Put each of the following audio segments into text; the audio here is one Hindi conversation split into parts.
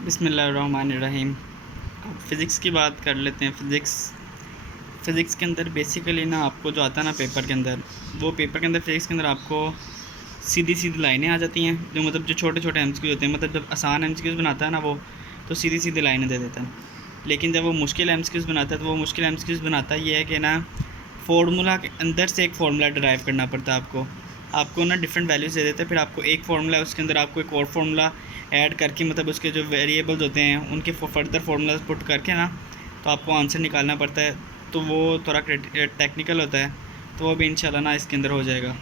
बिस्मिल्लाहिर्रहमानिर्रहीम। अब फ़िज़िक्स की बात कर लेते हैं। फ़िज़िक्स के अंदर बेसिकली ना आपको जो आता है ना पेपर के अंदर, वो पेपर के अंदर फ़िज़िक्स के अंदर आपको सीधी सीधी लाइनें आ जाती हैं। जो मतलब जो छोटे छोटे एमसीक्यू होते हैं, मतलब जब आसान एमसीक्यूज़ बनाता है ना वो, तो सीधी सीधी लाइनें दे देता है। लेकिन जब वो मुश्किल एमसीक्यूज़ बनाता है तो वो मुश्किल एमसीक्यूज़ बनाता ये है कि ना फ़ॉर्मूला के अंदर से एक फ़ॉर्मूला डिराइव करना पड़ता है आपको ना डिफरेंट वैल्यूज़ दे देते हैं। फिर आपको एक फ़ॉर्मूला है, उसके अंदर आपको एक और फार्मूला ऐड करके, मतलब उसके जो वेरिएबल्स होते हैं उनके फर्दर फार्मूलाज पुट करके ना, तो आपको आंसर निकालना पड़ता है। तो वो थोड़ा टेक्निकल होता है, तो वो भी इंशाल्लाह ना इसके अंदर हो जाएगा।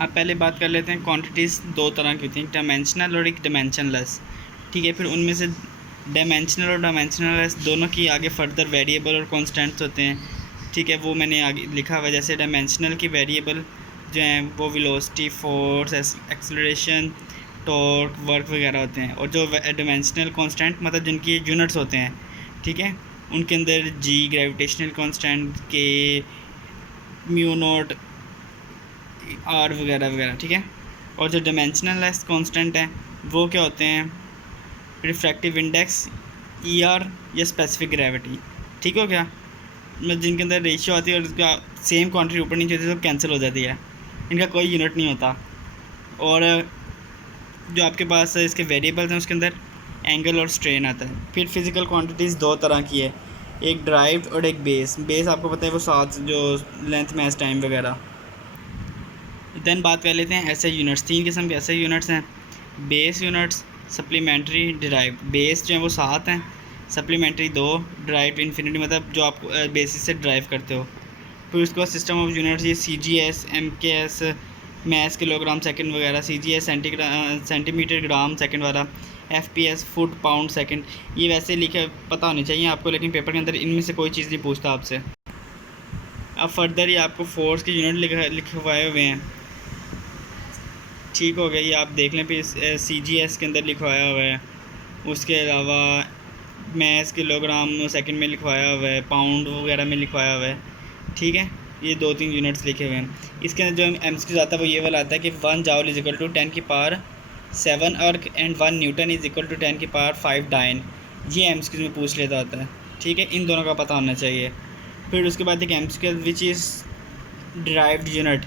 अब पहले बात कर लेते हैं। क्वांटिटीज़ दो तरह की होती हैं, डायमेंशनल और एक डायमेंशनलेस। ठीक है, फिर उनमें से डायमेंशनल और डायमेंशनलेस दोनों की आगे फर्दर वेरिएबल और कॉन्स्टेंट्स होते हैं। ठीक है, वो मैंने आगे लिखा हुआ है। जैसे डायमेंशनल की वेरिएबल जो हैं वो velocity, force, acceleration, torque, work वगैरह होते हैं। और जो डायमेंशनल कांस्टेंट मतलब जिनकी यूनिट्स होते हैं, ठीक है, उनके अंदर जी ग्रेविटेशनल कांस्टेंट, के, म्यू नॉट, आर वगैरह वगैरह। ठीक है, और जो डायमेंशनलेस कांस्टेंट हैं वो क्या होते हैं, रिफ्रैक्टिव इंडेक्स, ई आर, या स्पेसिफिक ग्रेविटी। ठीक हो गया, मतलब जिनके अंदर रेशियो आती है और उसका सेम क्वांटिटी ऊपर नीचे होती है तो कैंसिल हो जाती है, इनका कोई यूनिट नहीं होता। और जो आपके पास इसके वेरिएबल्स हैं उसके अंदर एंगल और स्ट्रेन आता है। फिर फिज़िकल क्वांटिटीज़ दो तरह की है, एक ड्राइव्ड और एक बेस। बेस आपको पता है वो साथ जो लेंथ, मैस, टाइम वगैरह। देन बात कर लेते हैं ऐसे यूनिट्स। तीन किस्म के ऐसे यूनिट्स हैं, base units, supplementary, derived. Base जो है वो 7 हैं, सप्लीमेंट्री 2, ड्राइव इन्फिनिटी मतलब जो आप बेसिस से ड्राइव करते हो। फिर उसके बाद सिस्टम ऑफ यूनिट्स, ये CGS, MKS, mass, kilogram second वगैरह, CGS सेंटीमीटर ग्राम सेकंड वाला, FPS फुट पाउंड सेकंड। ये वैसे लिखे पता होनी चाहिए आपको, लेकिन पेपर के अंदर इनमें से कोई चीज़ नहीं पूछता आपसे। अब फर्दर ये आपको फोर्स के यूनिट लिखवाए हुए हैं। ठीक हो गया, ये आप देख लें। फिर CGS के अंदर लिखवाया हुआ है। उसके अलावा मैस, किलोग्राम सेकंड में लिखवाया हुआ है, पाउंड वगैरह में लिखवाया हुआ है। ठीक है, ये 2-3 यूनिट्स लिखे हुए हैं। इसके अंदर जो एमसीक्यूज आता है वो ये वाला आता है कि 1 जाउल इज इक्वल टू 10 की power 7 erg and 1 newton is equal to 10 की पावर 5 डाइन। ये एमसीक्यूज में पूछ लेता होता है। ठीक है, इन दोनों का पता होना चाहिए। फिर उसके बाद एक MCQ which is derived unit,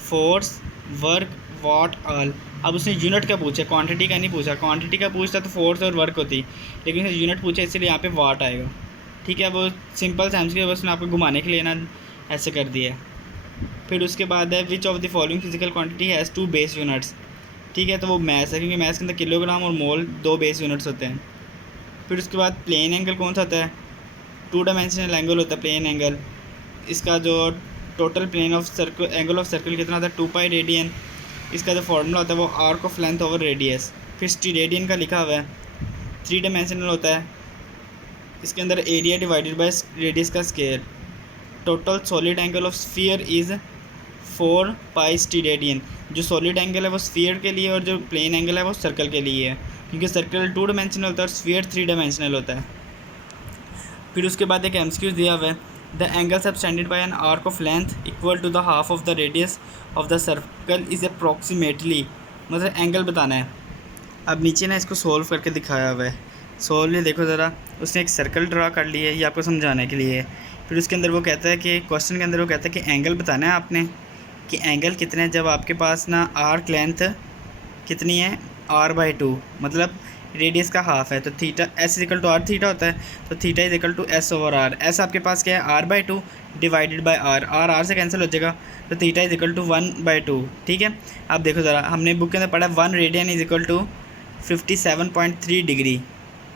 force, work, watt, all. अब उसने यूनिट का पूछा, क्वांटिटी का नहीं पूछा। क्वांटिटी का पूछता तो फोर्स और वर्क होती, लेकिन उसने यूनिट पूछा इसलिए यहाँ पे वाट आएगा। ठीक है, वो सिंपल सा एमसीक्यू बस उसने आपको घुमाने के लिए ना ऐसे कर दिया है। फिर उसके बाद है विच of the following physical quantity has 2 base units. ठीक है, तो वो मैस है, क्योंकि मैस के अंदर किलोग्राम और मोल 2 बेस यूनिट्स होते हैं। फिर उसके बाद प्लेन एंगल कौन सा होता है, 2 डायमेंशनल एंगल होता है प्लेन एंगल। इसका जो total plane of circle, angle of circle कितना होता है, 2 पाई रेडियन। इसका जो फार्मूला होता है वो arc of length over radius. फिर स्टीरेडियन का लिखा हुआ है, 3 डायमेंशनल होता है। इसके अंदर एरिया डिवाइडेड बाय रेडियस का square. Total solid angle of sphere is 4 पाई स्टीरेडियन। जो सॉलिड एंगल है वो स्फीयर के लिए, और जो प्लेन एंगल है वो सर्कल के लिए है, क्योंकि सर्कल 2 डायमेंशनल होता है और स्फीयर 3 डायमेंशनल होता है। फिर उसके बाद एक एमसीक्यू दिया हुआ है, the angle subtended by an arc of length equal to the half of the radius of the circle is approximately, मतलब एंगल बताना है। अब नीचे ना इसको सोल्व करके दिखाया हुआ है। सोल्व ये देखो ज़रा, उसने एक सर्कल ड्रा कर लिया है, ये आपको समझाने के लिए है। फिर उसके अंदर वो कहता है कि क्वेश्चन के अंदर वो कहता है कि एंगल बताना है आपने, कि एंगल कितने हैं जब आपके पास ना आर्क लेंथ कितनी है, r/2, मतलब रेडियस का हाफ है। तो theta S equal to R theta होता है, तो theta is equal to S over R. S आपके पास क्या है, r/2 divided by R, R से कैंसिल हो जाएगा, तो थीटा इज इक्वल टू 1/2। ठीक है, आप देखो ज़रा, हमने बुक के अंदर पढ़ा 1 radian is equal to 57.3 degree.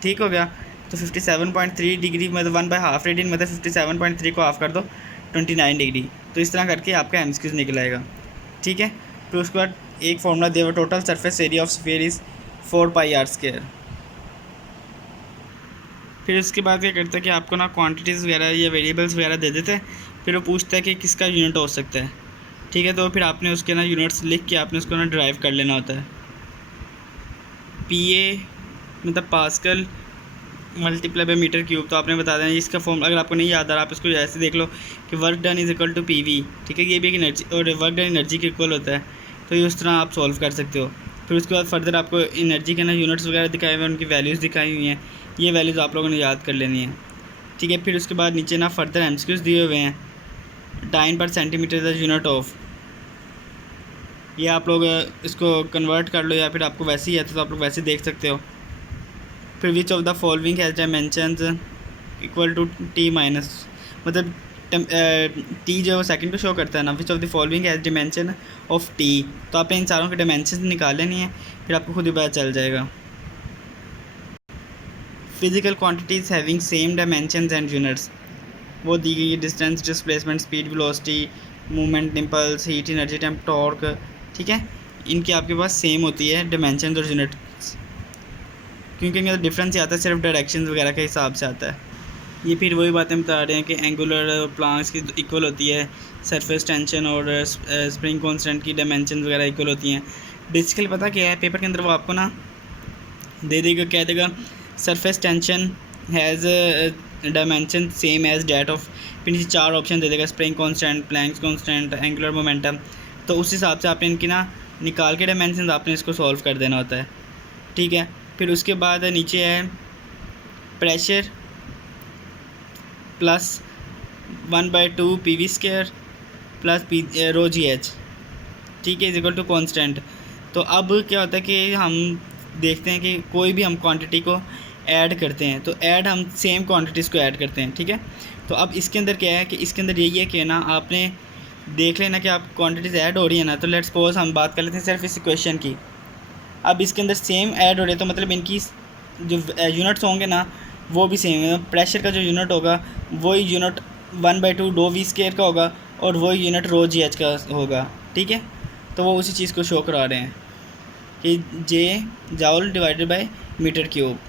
ठीक हो गया, तो 57.3 डिग्री मतलब 1/2 रेडियन, मतलब 57.3 को हाफ कर दो 29 डिग्री। तो इस तरह करके आपका एमसीक्यूज निकल आएगा। ठीक है, फिर उसके बाद एक फॉर्मूला दिया हुआ, total surface area of sphere is 4 pi R square. फिर उसके बाद क्या करता है कि आपको ना क्वांटिटीज़ वगैरह या वेरिएबल्स वगैरह दे देते हैं। फिर वो पूछता है कि किसका यूनिट हो सकता है। ठीक है, तो फिर आपने उसके ना यूनिट्स लिख के आपने उसको ना ड्राइव कर लेना होता है। PA मतलब pascal multiply by metre cube, तो आपने बता देना इसका फॉर्म। अगर आपको नहीं याद आ रहा, आप इसको ऐसे देख लो कि work done is equal to PV। ठीक है, ये भी एक एनर्जी और वर्क डन एनर्जी के इक्वल होता है, तो ये उस तरह आप सॉल्व कर सकते हो। फिर उसके बाद फर्दर आपको एनर्जी के ना यूनिट्स वगैरह दिखाए हुए हैं, उनकी वैल्यूज़ दिखाई हुई हैं। ये वैल्यूज़ आप लोगों ने याद कर लेनी है, ठीक है। फिर उसके बाद नीचे ना फर्दर एमसीक्यूज़ दिए हुए हैं। टाइम पर सेंटीमीटर द यूनिट ऑफ, ये आप लोग इसको कन्वर्ट कर लो या फिर आपको वैसे ही है तो आप लोग वैसे देख सकते हो। फिर which of the following has dimensions equal to T minus, मतलब टी जो है वो सेकंड पे शो करता है ना। Which of the following has dimension of T, तो आपने इन सारों के डायमेंशन निकाल लेनी है, फिर आपको खुद ही पता चल जाएगा। Physical quantities having same dimensions and units, वो दी गई है distance, displacement, speed, velocity, movement, impulse, heat energy, temp, torque, ठीक है। इनकी आपके पास सेम होती है डायमेंशन और यूनिट्स, क्योंकि इनका डिफरेंस ही आता है सिर्फ डायरेक्शन वगैरह के हिसाब से आता है। ये फिर वही बातें बता रहे हैं कि एंगुलर प्लांक्स की इक्वल होती है, सरफेस टेंशन और स्प्रिंग कांस्टेंट की डायमेंशन वगैरह इक्वल होती हैं। बेसिकली पता क्या है, पेपर के अंदर वो आपको ना दे देगा, कह देगा surface tension has dimension same as that of, फिर नीचे 4 ऑप्शन दे देगा, spring constant, Planck's constant, angular momentum. तो उस हिसाब से आपने इनकी ना निकाल के डायमेंशन आपने इसको सॉल्व कर देना होता है, ठीक है। फिर उसके बाद नीचे है प्रेशर प्लस 1/2 PV² प्लस रो GH, ठीक है, इज इक्वल टू कॉन्स्टेंट। तो अब क्या होता है कि हम देखते हैं कि कोई भी हम क्वांटिटी को ऐड करते हैं तो हम सेम क्वांटिटीज़ को ऐड करते हैं, ठीक है। तो अब इसके अंदर क्या है कि इसके अंदर यही है कि ना आपने देख लेना कि आप क्वांटिटीज़ ऐड हो रही है ना। तो लेट्स सपोज हम बात कर लेते हैं सिर्फ इस इक्वेशन की। अब इसके अंदर सेम ऐड हो रहे हैं तो मतलब इनकी जो यूनिट्स होंगे ना वो भी सेम है। प्रेशर का जो यूनिट होगा वही यूनिट 1/2 डो V² का होगा और वही यूनिट रो GH का होगा, ठीक है। तो वो उसी चीज़ को शो करा रहे हैं कि J joule divided by metre cube.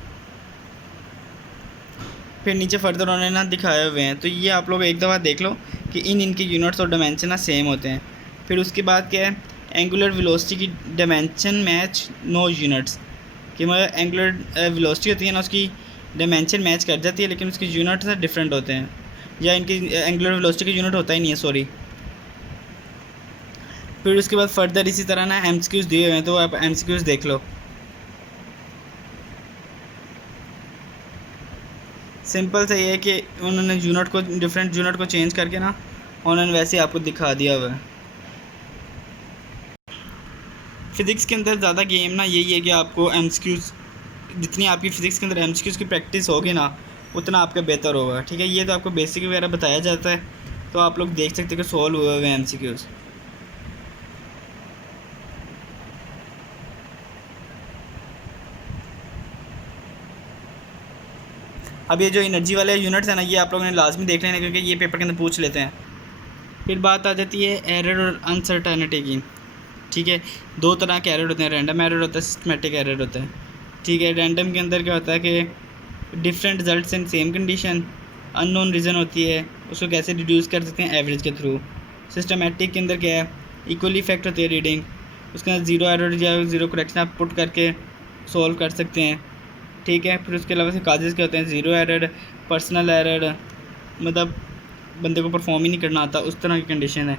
फिर नीचे फर्दर उन्होंने ना दिखाए हुए हैं, तो ये आप लोग एक दफ़ा देख लो कि इनके यूनिट्स और डायमेंशन ना सेम होते हैं। फिर उसके बाद क्या है, एंगुलर वेलोसिटी की डायमेंशन मैच नो यूनिट्स, कि मतलब एंगुलर वेलोसिटी होती है ना उसकी डायमेंशन मैच कर जाती है लेकिन उसके यूनिट्स डिफरेंट होते हैं, या इनकी एंगुलर वेलोसिटी का यूनिट होता ही नहीं है, सॉरी। फिर उसके बाद फर्दर इसी तरह ना MCQs दिए हुए हैं, तो आप MCQs देख लो। सिंपल से ये है कि उन्होंने यूनिट को डिफरेंट यूनिट को चेंज करके ना उन्होंने वैसे आपको दिखा दिया हुआ है। फ़िज़िक्स के अंदर ज़्यादा गेम ना यही है कि आपको MCQs, जितनी आपकी फ़िज़िक्स के अंदर MCQs की प्रैक्टिस होगी ना उतना आपका बेहतर होगा, ठीक है। ये तो आपको बेसिक वगैरह बताया जाता है, तो आप लोग देख सकते हैं कि सॉल्व हुए हुए MCQs। अब ये जो एनर्जी वाले यूनिट्स हैं ना ये आप लोगों ने लाजमी देख लेना क्योंकि ये पेपर के अंदर पूछ लेते हैं। फिर बात आ जाती है एरर और अनसर्टेनिटी की, ठीक है। 2 तरह के एरर होते हैं, रैंडम एरर होता है, सिस्टमेटिक एरर होता है, ठीक है। रैंडम के अंदर क्या होता है कि different results in same condition, unknown reason होती है, उसको कैसे रिड्यूस कर सकते हैं एवरेज के थ्रू। सिस्टमेटिक के अंदर क्या है, इक्वली इफेक्ट होती है रीडिंग, उसके अंदर 0 एरर या 0 करेक्शन आप पुट करके सॉल्व कर सकते हैं, ठीक है। फिर उसके अलावा से काजेज़ क्या होते हैं, 0 एरर, पर्सनल एरर, मतलब बंदे को परफॉर्म ही नहीं करना आता, उस तरह की कंडीशन है,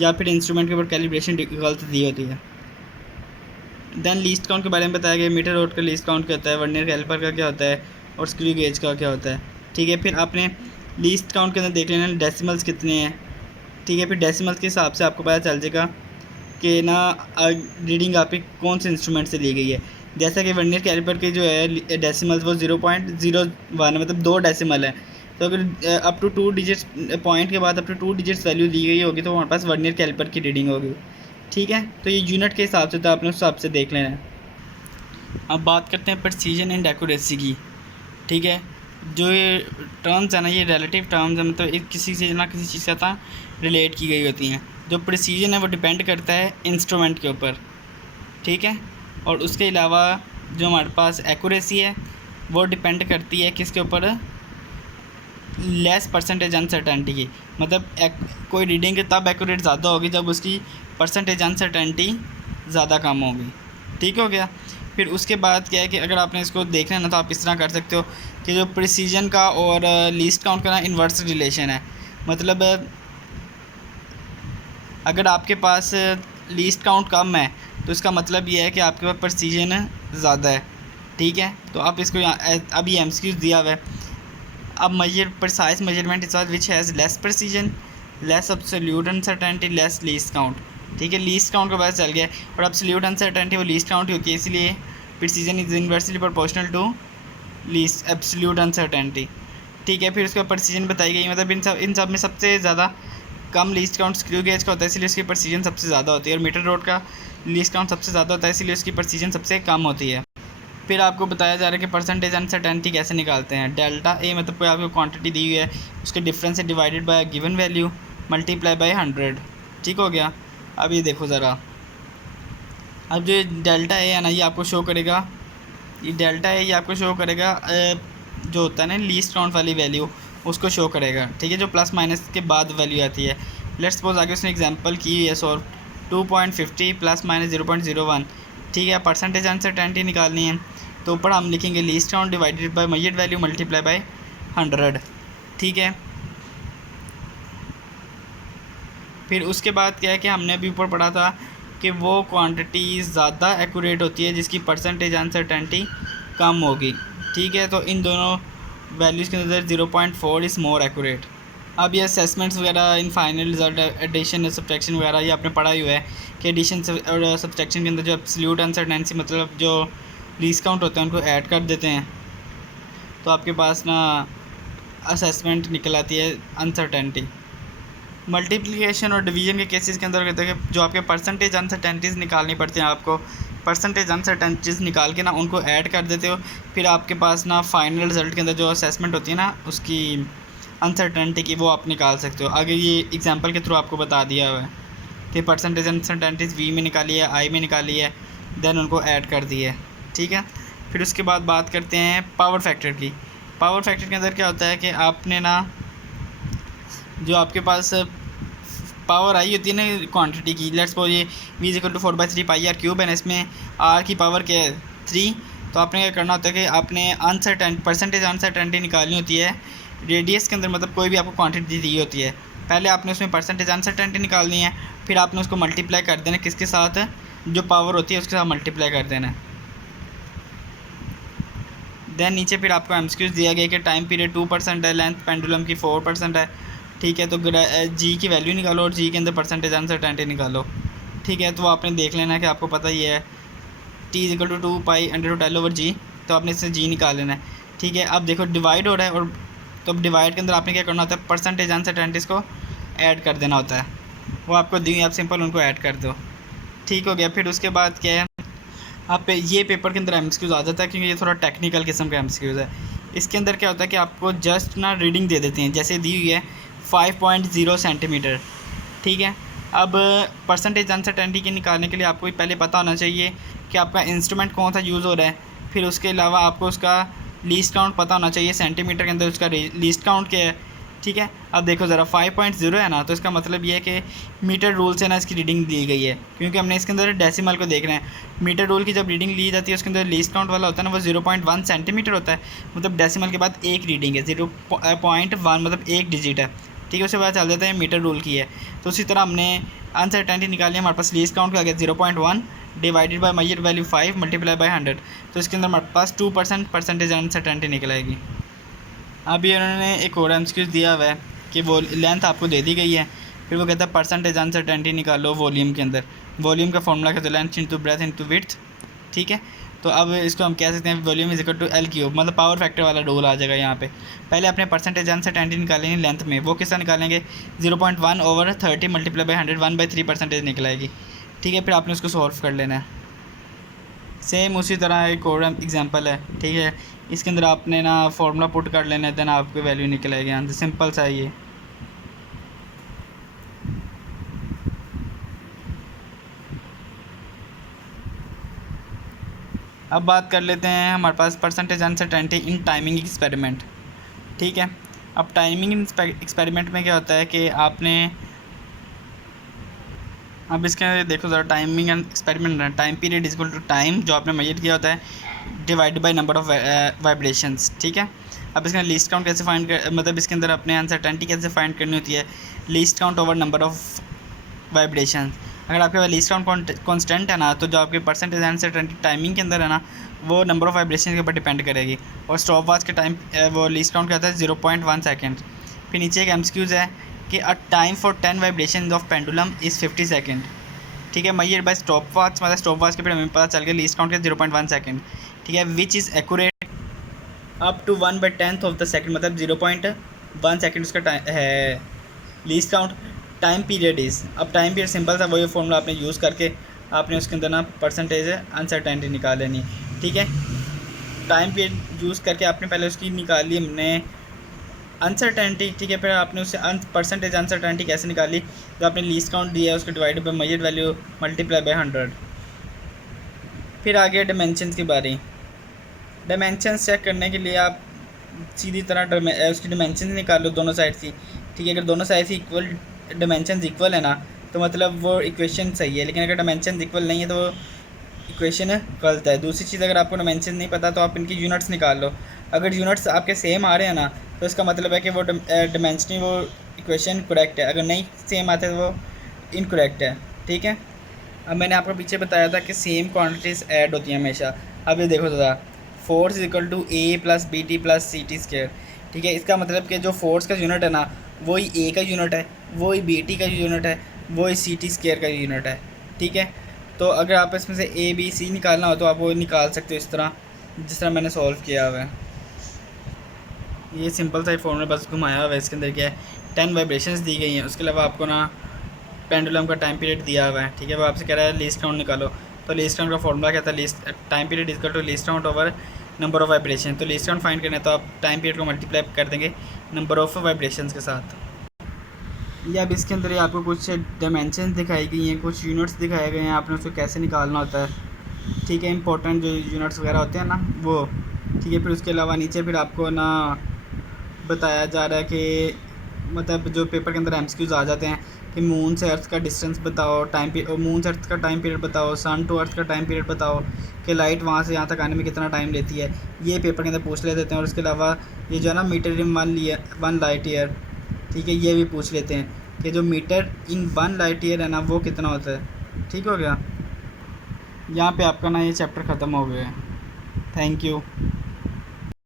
या फिर इंस्ट्रूमेंट के ऊपर कैलिब्रेशन गलत दी होती है। दैन लीस्ट काउंट के बारे में बताया गया, मीटर रोड का लीस्ट काउंट क्या होता है, वर्नियर कैलिपर का क्या होता है और स्क्रू गेज का क्या होता है, ठीक है। फिर आपने लीस्ट काउंट के अंदर देख लेना डेसिमल्स कितने हैं, ठीक है। फिर डेसिमल्स के हिसाब से आपको पता चल जाएगा कि ना रीडिंग आपकी कौन से इंस्ट्रूमेंट से ली गई है। जैसा कि वर्नियर कैलिपर के जो है डेसिमल्स वो 0.01 मतलब 2 डेसिमल है, तो अगर अप टू 2 डिजिट्स पॉइंट के बाद अप टू 2 डिजिट्स वैल्यू दी गई होगी तो हमारे पास वर्नियर कैलिपर की रीडिंग होगी, ठीक है। तो ये यूनिट के हिसाब से तो आपने उस हिसाब से देख लेना है। अब बात करते हैं प्रिसीजन एंड एक्यूरेसी की, ठीक है। जो ये टर्म्स है ना ये रिलेटिव टर्म्स है, मतलब एक किसी से ना किसी चीज़ के साथ रिलेट की गई होती हैं। जो प्रिसीजन है वो डिपेंड करता है इंस्ट्रूमेंट के ऊपर, ठीक है। और उसके अलावा जो हमारे पास एक्यूरेसी है वो डिपेंड करती है किसके ऊपर, लेस परसेंटेज अनसर्टेनिटी की, मतलब कोई रीडिंग तब एक्यूरेट ज़्यादा होगी जब उसकी परसेंटेज अनसर्टेनिटी ज़्यादा कम होगी, ठीक हो गया। फिर उसके बाद क्या है कि अगर आपने इसको देखना है ना तो आप इस तरह कर सकते हो कि जो प्रिसीजन का और लीस्ट काउंट का ना इन्वर्स रिलेशन है, मतलब अगर आपके पास लीस्ट काउंट कम है तो इसका मतलब ये है कि आपके पास प्रेसिजन ज़्यादा है, ठीक है। तो आप इसको अब ये MCQ दिया हुआ है। अब precise measurement is which has less precision, less absolute uncertainty, less least count, ठीक है। लीस्ट काउंट का पता चल गया और एब्सोल्यूट अनसर्टेनिटी वो लीस्ट काउंट ही होती है, इसलिए precision is inversely proportional to least absolute uncertainty, ठीक है। फिर उसका प्रेसिजन बताई गई, मतलब इन सब में सबसे ज़्यादा कम लीस्ट काउंट स्क्रू गेज का होता है, इसलिए उसकी प्रेसिजन सबसे ज़्यादा होती है। और मीटर रोड का लीस्ट काउंट सबसे ज़्यादा होता है, इसलिए उसकी प्रेसिजन सबसे कम होती है। फिर आपको बताया जा रहा है कि परसेंटेज अनसर्टेनिटी कैसे निकालते हैं। डेल्टा ए मतलब कोई आपको क्वांटिटी दी हुई है, उसके डिफरेंस से divided by given value multiply by 100, ठीक हो गया। अब ये देखो ज़रा, अब जो डेल्टा ए है ना, ये आपको शो करेगा, ये डेल्टा ए ये आपको शो करेगा जो होता है ना लीस्ट काउंट वाली वैल्यू, उसको शो करेगा, ठीक है, जो प्लस माइनस के बाद वैल्यू आती है। लेट्स सपोज आगे उसने एग्जांपल की है सॉल्व 2.50 प्लस माइनस 0.01, ठीक है। परसेंटेज अनसर्टेनिटी निकालनी है, तो ऊपर हम लिखेंगे least count divided by measured value multiply by 100, ठीक है। फिर उसके बाद क्या है कि हमने अभी ऊपर पढ़ा था कि वो क्वांटिटी ज़्यादा एक्यूरेट होती है जिसकी परसेंटेज अनसर्टेनिटी कम होगी, ठीक है। तो इन दोनों वैल्यूज़ के अंदर 0.4 इज़ मोर एक्यूरेट। अब ये असेसमेंट्स वगैरह इन फाइनल रिजल्ट एडिशन और सब्ट्रैक्शन वगैरह ये आपने पढ़ा ही हुआ है कि एडिशन और सब्ट्रैक्शन के अंदर जो एब्सोल्यूट अनसर्टेनिटी मतलब जो लीस्ट काउंट होते हैं उनको ऐड कर देते हैं, तो आपके पास ना असेसमेंट निकल आती है अनसर्टेनिटी। मल्टीप्लिकेशन और डिवीजन के केसेस के अंदर कहते हैं कि जो आपके परसेंटेज अनसर्टेनिटीज़ निकालनी पड़ती हैं, आपको परसेंटेज अनसर्टेनिटीज़ निकाल के ना उनको ऐड कर देते हो, फिर आपके पास ना फाइनल रिजल्ट के अंदर जो असेसमेंट होती है ना उसकी अनसर्टेनिटी की वो आप निकाल सकते हो। आगे ये एग्जांपल के थ्रू आपको बता दिया हुआ है कि परसेंटेज अनसर्टेनिटीज़ वी में निकाली है, आई में निकाली है, देन उनको ऐड कर दी है, ठीक है। फिर उसके बाद बात करते हैं पावर फैक्टर की। पावर फैक्टर के अंदर क्या होता है कि आपने ना जो आपके पास पावर आई होती है ना क्वांटिटी की, लेट्स सपोज ये v equal to 4/3 pi R cube है, इसमें r की पावर क्या है 3, तो आपने क्या करना होता है कि आपने परसेंटेज अनसर्टेनिटी निकालनी होती है रेडियस के अंदर, मतलब कोई भी आपको क्वांटिटी दी होती है, पहले आपने उसमें परसेंटेज अनसर्टेनिटी निकालनी है, फिर आपने उसको मल्टीप्लाई कर देना किसके साथ, जो पावर होती है उसके साथ मल्टीप्लाई कर देना। देन नीचे फिर आपको MCQ दिया गया कि टाइम पीरियड 2% है, लेंथ पेंडुलम की 4% है, ठीक है। तो जी की वैल्यू निकालो और जी के अंदर परसेंटेज अनसर्टेनिटी निकालो, ठीक है। तो आपने देख लेना है कि आपको पता ही है t equal to 2 pi under root L over g, तो आपने इससे जी निकाल लेना है, ठीक है। अब देखो डिवाइड हो रहा है, और तो अब डिवाइड के अंदर आपने क्या करना होता है, परसेंटेज अनसर्टेनिटीज़ को ऐड कर देना होता है, वो आपको दी, आप सिंपल उनको ऐड कर दो, ठीक हो गया। फिर उसके बाद क्या है, आप ये पेपर के अंदर MCQ आ जाता है क्योंकि ये थोड़ा टेक्निकल किस्म का MCQ है। इसके अंदर क्या होता है कि आपको जस्ट ना रीडिंग दे देते हैं, जैसे दी हुई है 5.0 सेंटीमीटर, ठीक है। अब परसेंटेज अनसर्टेनिटी के निकालने के लिए आपको पहले पता होना चाहिए कि आपका इंस्ट्रूमेंट कौन सा यूज़ हो रहा है, फिर उसके अलावा आपको उसका लीस्ट काउंट पता होना चाहिए, सेंटीमीटर के अंदर उसका लीस्ट काउंट क्या है, ठीक है। अब देखो ज़रा 5.0 है ना, तो इसका मतलब ये है कि मीटर रूल से ना इसकी रीडिंग दी गई है, क्योंकि हमने इसके अंदर डेसिमल को देख रहे हैं। मीटर रूल की जब रीडिंग ली जाती है उसके अंदर लीस्ट काउंट वाला होता है ना, वो 0.1 सेंटीमीटर होता है, मतलब डेसिमल के बाद एक रीडिंग है, 0.1 मतलब एक डिजिट है, ठीक है। उसके बाद चल देता है मीटर रूल की है। तो उसी तरह हमने अनसर्टेनिटी निकाली, हमारे पास लीस्ट काउंट का आ गया 0.1 divided by measure value 5 multiply by 100, तो इसके अंदर हमारे पास 2% परसेंटेज अनसर्टेनिटी निकल आएगी। अभी उन्होंने एक और MCQ दिया हुआ है कि वो लेंथ आपको दे दी गई है, फिर वो कहता है परसेंटेज अनसर्टेनिटी निकालो वॉल्यूम के अंदर। वॉल्यूम का फॉर्मूला कहते हैं length into breadth into width, ठीक है। तो अब इसको हम कह सकते हैं volume is equal to L cube, मतलब पावर फैक्टर वाला रूल आ जाएगा यहाँ पे। पहले अपने परसेंटेज अनसर्टेनिटी निकालेंगे लेंथ में, वो किस तरह निकालेंगे 0.1 ओवर 30 मल्टीप्लाई बाई 100 1/3% निकलाएगी, ठीक है। फिर आपने उसको सॉल्व कर लेना है। सेम उसी तरह एक और एग्जांपल है, ठीक है। इसके अंदर आपने ना फार्मूला पुट कर लेना है, देन आपको वैल्यू निकलेगी आंसर, सिंपल सा है ये। अब बात कर लेते हैं हमारे पास percentage uncertainty in timing experiment, ठीक है। अब टाइमिंग एक्सपेरिमेंट में क्या होता है कि आपने अब इसके देखो ज़रा timing and experiment, time period equal to time जो आपने मेजर किया होता है divide by number of vibrations, ठीक है। अब इसका लीस्ट काउंट कैसे फाइंड कर, मतलब इसके अंदर अपने अनसर्टेनिटी कैसे फाइंड करनी होती है, least count over number of vibration. अगर आपके पास लीस्ट काउंट कांस्टेंट है ना, तो जो आपके परसेंटेज अनसर्टेनिटी टाइमिंग के अंदर है ना, वो नंबर ऑफ वाइब्रेशन के ऊपर डिपेंड करेगी। और स्टॉप वॉच के टाइम वो लीस्ट काउंट कहता है 0.1 सेकेंड। फिर नीचे एक एमसीक्यूज है कि a time for 10 vibration of pendulum is 50 second. ठीक है, मेजर्ड बाय स्टॉप वॉच, मतलब स्टॉप वॉच के फिर हमें पता चल गया लीस्ट काउंट के 0.1 सेकेंड। ठीक है, which is accurate up to 1/10 of the second, मतलब 0.1 सेकेंड उसका टाइम है least count. Time period is, अब टाइम पीरियड सिंपल था, वही फॉर्मूला आपने यूज़ करके आपने उसके अंदर ना परसेंटेज अनसर्टेनिटी निकाल लेनी। ठीक है, टाइम पीरियड यूज़ करके आपने पहले उसकी निकाल ली हमने अनसर्टेनिटी। ठीक है, फिर आपने उससे परसेंटेज अनसर्टेनिटी कैसे निकाली, जो आपने लीस्ट काउंट दिया है उसको divide by measured value multiply by 100। फिर आ गया डायमेंशंस की बारी। डायमेंशंस चेक करने के लिए आप सीधी तरह उसकी डायमेंशंस निकाल लो दोनों साइड से। ठीक है, अगर दोनों साइड से इक्वल डायमेंशंस इक्वल है ना, तो मतलब वो इक्वेशन सही है, लेकिन अगर डायमेंशन इक्वल नहीं है तो वो इक्वेशन गलत है। दूसरी चीज़, अगर आपको डायमेंशन नहीं पता तो आप इनकी यूनिट्स निकाल लो। अगर यूनिट्स आपके सेम आ रहे हैं ना, तो इसका मतलब है कि वो डायमेंशनी वो इक्वेशन करेक्ट है। अगर नहीं सेम आते तो वो इनकरेक्ट है। ठीक है, अब मैंने आपको पीछे बताया था कि सेम क्वान्टिटीज़ ऐड होती हैं हमेशा। अब ये देखो ज़रा, force equal to A plus B T plus C T square. ठीक है, इसका मतलब कि जो फोर्स का यूनिट है ना, वही ए का यूनिट है, वही बी टी का यूनिट है, वही सी टी स्क्वायर का यूनिट है। ठीक है, तो अगर आप इसमें से ए बी सी निकालना हो तो आप वो निकाल सकते हो इस तरह, जिस तरह मैंने सॉल्व किया हुआ है। ये सिंपल सा फॉर्मूला बस घुमाया हुआ है, इसके अंदर क्या है 10 वाइब्रेशंस दी गई हैं, उसके अलावा आपको ना पेंडुलम का टाइम पीरियड दिया हुआ है। ठीक है, वो आपसे कह रहा है लीस्ट काउंट निकालो, तो लीस्ट काउंट का फॉर्मूला क्या था, least time period equal to least count over number of vibration. तो लीस्ट काउंट फाइंड करना है तो आप टाइम पीरियड को मल्टीप्लाई कर देंगे नंबर ऑफ वाइब्रेशन के साथ। या अब इसके अंदर ये आपको कुछ डायमेंशन दिखाई गई हैं, कुछ यूनिट्स दिखाए गए हैं, आपने उसको कैसे निकालना होता है। ठीक है, इंपॉर्टेंट जो यूनिट्स वगैरह होते हैं ना वो। ठीक है, फिर उसके अलावा नीचे फिर आपको ना बताया जा रहा है कि मतलब जो पेपर के अंदर एमसीक्यूज आ जाते हैं कि मून से अर्थ का डिस्टेंस बताओ, मून से अर्थ का टाइम पीरियड बताओ, सन टू अर्थ का टाइम पीरियड बताओ, कि लाइट वहाँ से यहाँ तक आने में कितना टाइम लेती है, ये पेपर के अंदर पूछ लेते हैं। और उसके अलावा ये जो है ना मीटर इन 1 लाइट ईयर, ठीक है, ये भी पूछ लेते हैं कि जो मीटर इन 1 लाइट ईयर है ना वो कितना होता है। ठीक हो गया, यहाँ पे आपका ना ये चैप्टर ख़त्म हो गया है। Thank you.